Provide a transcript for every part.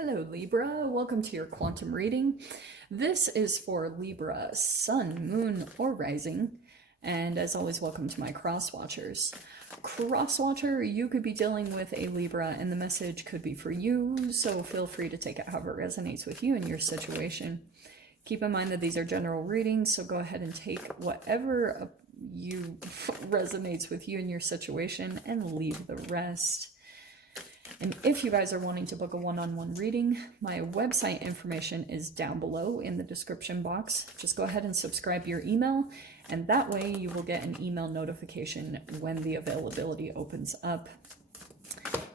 Hello Libra, welcome to your quantum reading. This is for Libra, Sun, Moon, or Rising. And as always, welcome to my cross watchers. Cross watcher, you could be dealing with a Libra and the message could be for you, so feel free to take it however it resonates with you and your situation. Keep in mind that these are general readings, so go ahead and take whatever you resonates with you and your situation and leave the rest. And if you guys are wanting to book a one-on-one reading, my website information is down below in the description box. Just go ahead and subscribe your email, and that way you will get an email notification when the availability opens up.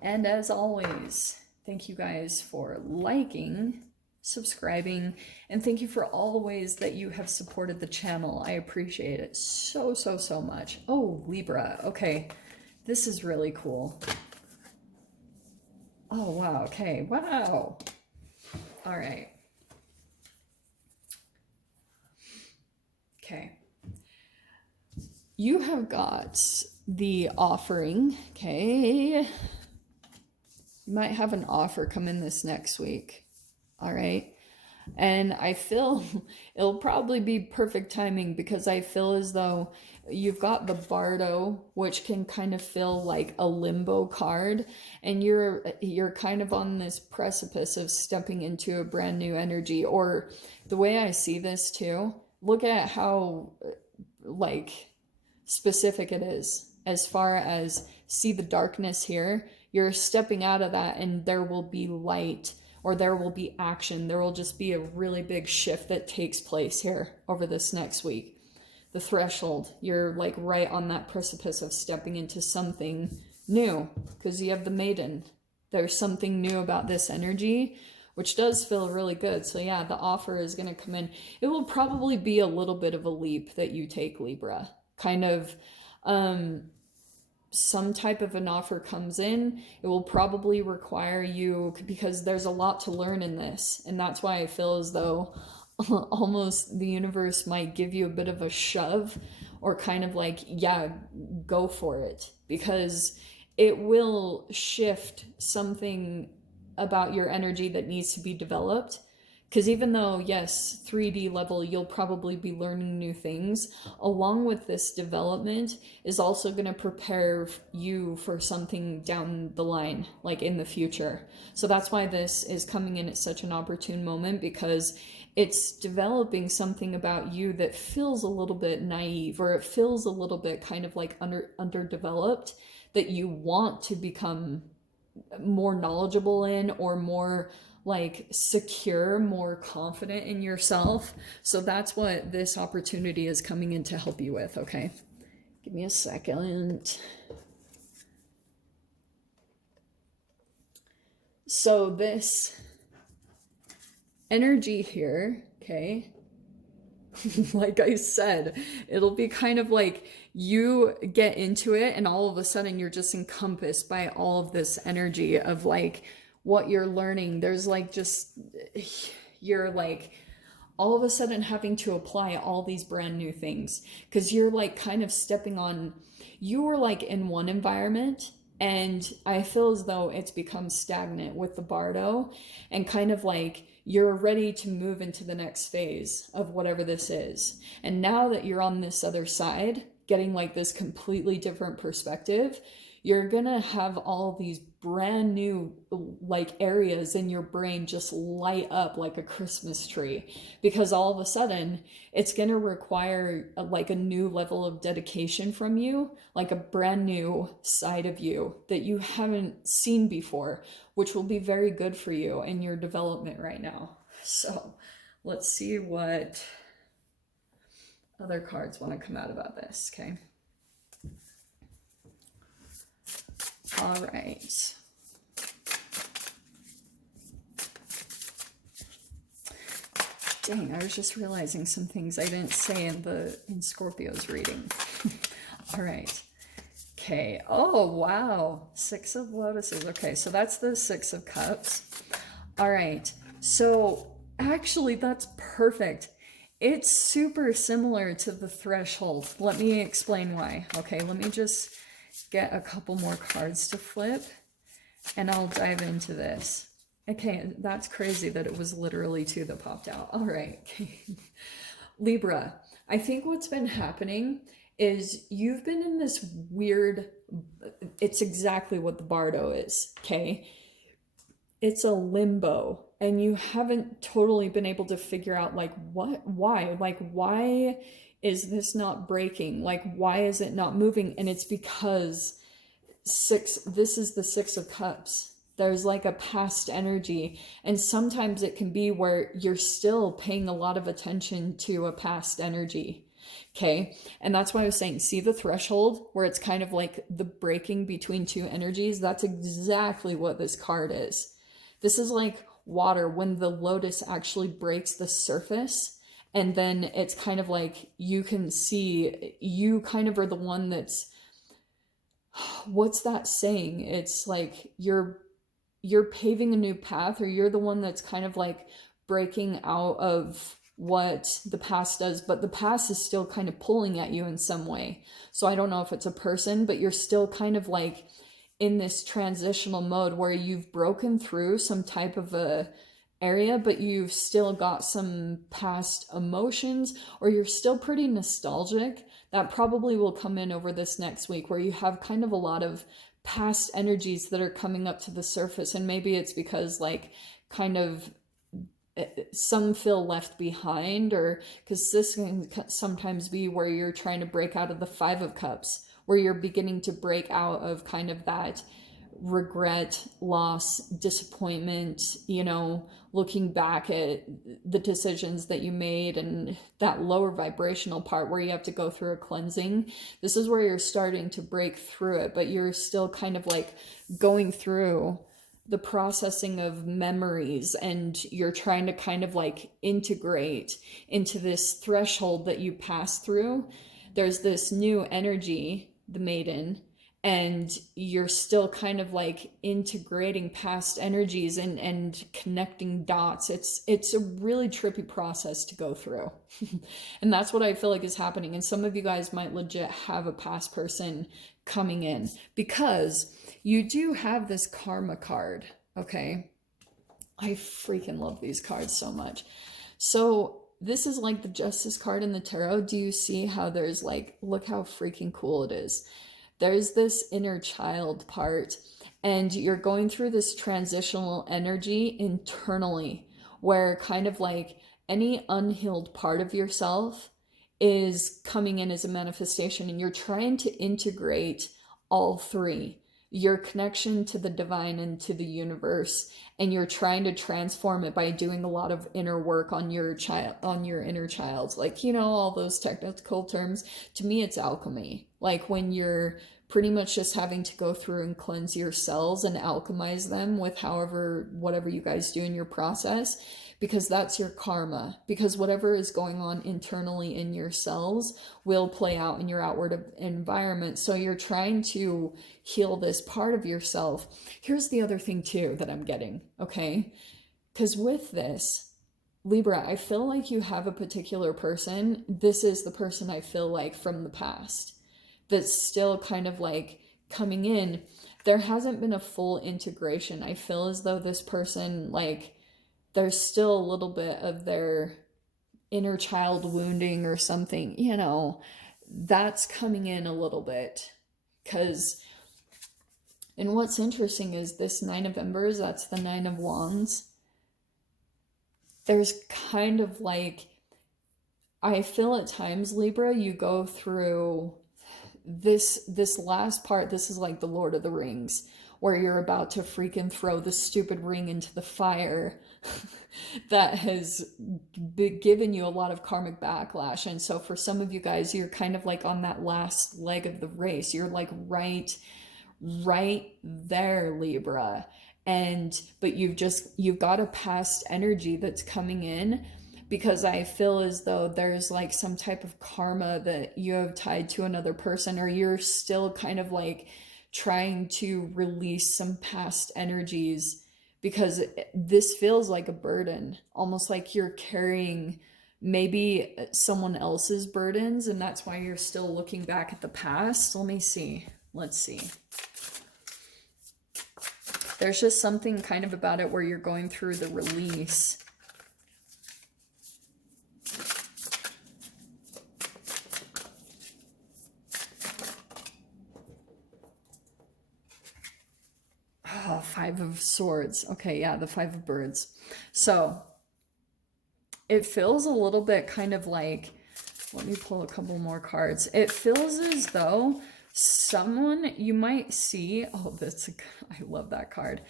And as always, thank you guys for liking, subscribing, and thank you for all the ways that you have supported the channel. I appreciate it so much. Oh, Libra. Okay, this is really cool. Oh, wow. Okay. Wow. All right. Okay. You have got the offering. Okay. You might have an offer come in this next week. All right. And I feel it'll probably be perfect timing because I feel as though you've got the Bardo, which can kind of feel like a limbo card, and you're kind of on this precipice of stepping into a brand new energy. Or the way I see this too, look at how like specific it is as far as see the darkness here. You're stepping out of that and there will be light, or there will be action. There will just be a really big shift that takes place here over this next week. The threshold, you're like right on that precipice of stepping into something new because you have the Maiden. There's something new about this energy, which does feel really good. So yeah, the offer is going to come in. It will probably be a little bit of a leap that you take, Libra. Kind of some type of an offer comes in. It will probably require you, because there's a lot to learn in this, and that's why I feel as though almost the universe might give you a bit of a shove, or kind of like, yeah, go for it, because it will shift something about your energy that needs to be developed. Because even though, yes, 3D level, you'll probably be learning new things, along with this development is also going to prepare you for something down the line, like in the future. So that's why this is coming in at such an opportune moment, because it's developing something about you that feels a little bit naive, or it feels a little bit kind of like underdeveloped, that you want to become more knowledgeable in, or more like secure, more confident in yourself. So that's what this opportunity is coming in to help you with. Okay, give me a second. So this energy here, okay, like I said, it'll be kind of like you get into it and all of a sudden you're just encompassed by all of this energy of like what you're learning. There's like just, you're like all of a sudden having to apply all these brand new things, because you're like kind of stepping on, you were like in one environment, and I feel as though it's become stagnant with the Bardo, and kind of like you're ready to move into the next phase of whatever this is. And now that you're on this other side, getting like this completely different perspective, you're gonna have all these brand new like areas in your brain just light up like a Christmas tree, because all of a sudden it's gonna require like a new level of dedication from you, like a brand new side of you that you haven't seen before, which will be very good for you in your development right now. So let's see what other cards want to come out about this. Okay. All right. Dang, I was just realizing some things I didn't say in Scorpio's reading. All right. Okay. Oh, wow. 6 of Lotuses. Okay, so that's the 6 of Cups. All right. So actually, that's perfect. It's super similar to the Threshold. Let me explain why. Okay, let me just get a couple more cards to flip and I'll dive into this. Okay, that's crazy that it was literally 2 that popped out. All right. Okay. Libra, I think what's been happening is you've been in this weird, it's exactly what the Bardo is, okay? It's a limbo, and you haven't totally been able to figure out like why is this not breaking? Like, why is it not moving? And it's because this is the 6 of Cups. There's like a past energy, and sometimes it can be where you're still paying a lot of attention to a past energy. Okay. And that's why I was saying, see the threshold where it's kind of like the breaking between 2 energies? That's exactly what this card is. This is like water when the lotus actually breaks the surface. And then it's kind of like you can see, you kind of are the one that's, what's that saying? It's like you're paving a new path, or you're the one that's kind of like breaking out of what the past does, but the past is still kind of pulling at you in some way. So I don't know if it's a person, but you're still kind of like in this transitional mode where you've broken through some type of a area, but you've still got some past emotions, or you're still pretty nostalgic. That probably will come in over this next week, where you have kind of a lot of past energies that are coming up to the surface. And maybe it's because like kind of some feel left behind, or because this can sometimes be where you're trying to break out of the 5 of Cups, where you're beginning to break out of kind of that regret, loss, disappointment, you know, looking back at the decisions that you made, and that lower vibrational part where you have to go through a cleansing. This is where you're starting to break through it, but you're still kind of like going through the processing of memories, and you're trying to kind of like integrate into this threshold that you pass through. There's this new energy, the maiden, and you're still kind of like integrating past energies and connecting dots. It's a really trippy process to go through. And that's what I feel like is happening. And some of you guys might legit have a past person coming in, because you do have this karma card, okay? I freaking love these cards so much. So this is like the Justice card in the tarot. Do you see how there's like, look how freaking cool it is. There's this inner child part, and you're going through this transitional energy internally, where kind of like any unhealed part of yourself is coming in as a manifestation, and you're trying to integrate all 3, your connection to the divine and to the universe, and you're trying to transform it by doing a lot of inner work on your child, on your inner child. Like, you know, all those technical terms. To me, it's alchemy. Like when you're pretty much just having to go through and cleanse your cells and alchemize them with whatever you guys do in your process, because that's your karma. Because whatever is going on internally in your cells will play out in your outward environment. So you're trying to heal this part of yourself. Here's the other thing too that I'm getting, okay? Because with this, Libra, I feel like you have a particular person. This is the person I feel like from the past that's still kind of like coming in. There hasn't been a full integration. I feel as though this person, like, there's still a little bit of their inner child wounding or something, you know, that's coming in a little bit. Because, and what's interesting is this 9 of Embers, that's the 9 of Wands. There's kind of like, I feel at times, Libra, you go through this last part. This is like the Lord of the Rings, where you're about to freaking throw the stupid ring into the fire that has given you a lot of karmic backlash. And so for some of you guys, you're kind of like on that last leg of the race. You're like right there, Libra. But you've got a past energy that's coming in, because I feel as though there's like some type of karma that you have tied to another person, or you're still kind of like trying to release some past energies, because this feels like a burden, almost like you're carrying maybe someone else's burdens, and that's why you're still looking back at the past. Let's see. There's just something kind of about it where you're going through the release. Oh, Five of Swords. Okay, yeah, the Five of Birds. So it feels a little bit kind of like, let me pull a couple more cards. It feels as though someone you might see, oh, I love that card.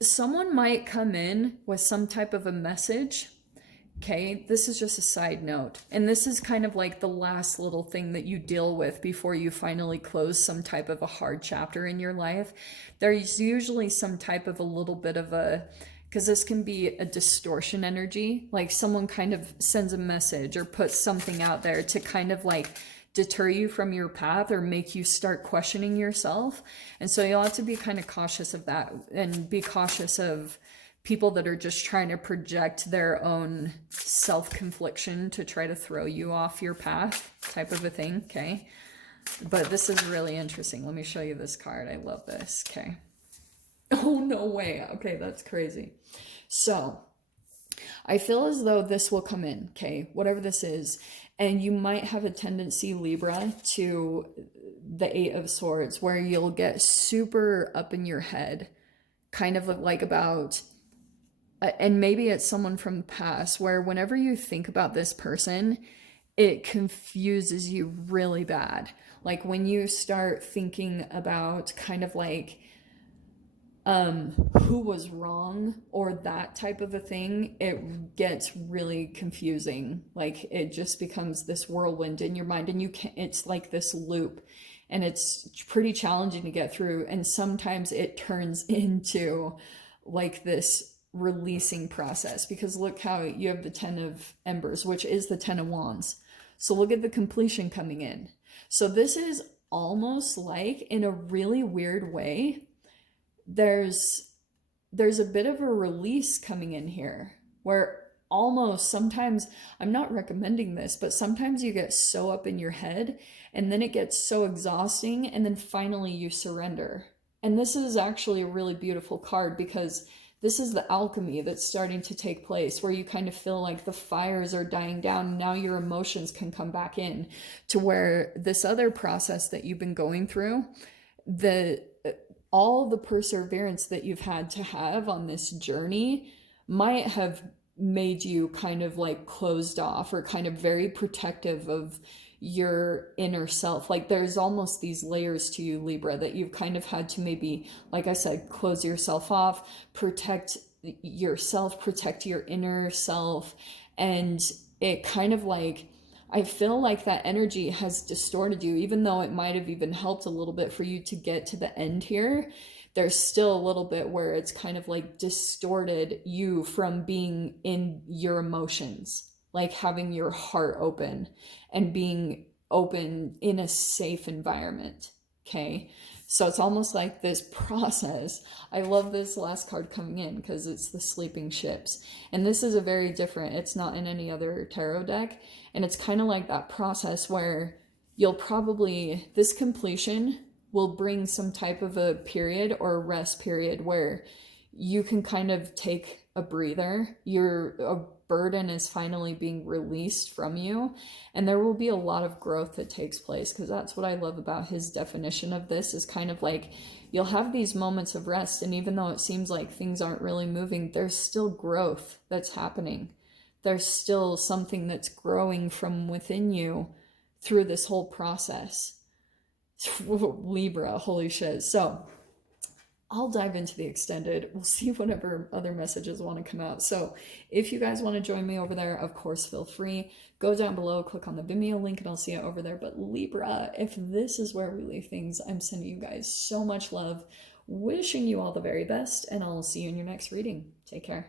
Someone might come in with some type of a message. Okay, this is just a side note. And this is kind of like the last little thing that you deal with before you finally close some type of a hard chapter in your life. There's usually some type of a little bit of a, because this can be a distortion energy, like someone kind of sends a message or puts something out there to kind of like deter you from your path or make you start questioning yourself. And so you'll have to be kind of cautious of that, and be cautious of people that are just trying to project their own self-confliction to try to throw you off your path, type of a thing. Okay, but this is really interesting. Let me show you this card. I love this. Okay. Oh, no way. Okay, that's crazy. So I feel as though this will come in, okay, whatever this is, and you might have a tendency, Libra, to the Eight of Swords, where you'll get super up in your head, kind of like about, and maybe it's someone from the past, where whenever you think about this person, it confuses you really bad. Like when you start thinking about kind of like, who was wrong or that type of a thing, it gets really confusing. Like it just becomes this whirlwind in your mind, and you can't, it's like this loop, and it's pretty challenging to get through. And sometimes it turns into like this releasing process, because look how you have the 10 of Embers, which is the 10 of Wands. So look at the completion coming in. So this is almost like, in a really weird way, there's a bit of a release coming in here, where almost sometimes, I'm not recommending this, but sometimes you get so up in your head and then it gets so exhausting, and then finally you surrender. And this is actually a really beautiful card, because this is the alchemy that's starting to take place, where you kind of feel like the fires are dying down, and now your emotions can come back in, to where this other process that you've been going through, all the perseverance that you've had to have on this journey might have made you kind of like closed off, or kind of very protective of your inner self. Like there's almost these layers to you, Libra, that you've kind of had to maybe, like I said, close yourself off, protect yourself, protect your inner self. And it kind of like, I feel like that energy has distorted you, even though it might have even helped a little bit for you to get to the end here. There's still a little bit where it's kind of like distorted you from being in your emotions, like having your heart open and being open in a safe environment. Okay. So it's almost like this process. I love this last card coming in, because it's the sleeping ships. And this is a very different, it's not in any other tarot deck. And it's kind of like that process where you'll probably, this completion will bring some type of a period or a rest period where you can kind of take a breather. A burden is finally being released from you, and there will be a lot of growth that takes place, because that's what I love about his definition of this, is kind of like you'll have these moments of rest, and even though it seems like things aren't really moving, there's still growth that's happening. There's still something that's growing from within you through this whole process. Libra, holy shit. So I'll dive into the extended. We'll see whatever other messages want to come out. So if you guys want to join me over there, of course, feel free. Go down below, click on the Vimeo link, and I'll see you over there. But Libra, if this is where we leave things, I'm sending you guys so much love, wishing you all the very best, and I'll see you in your next reading. Take care.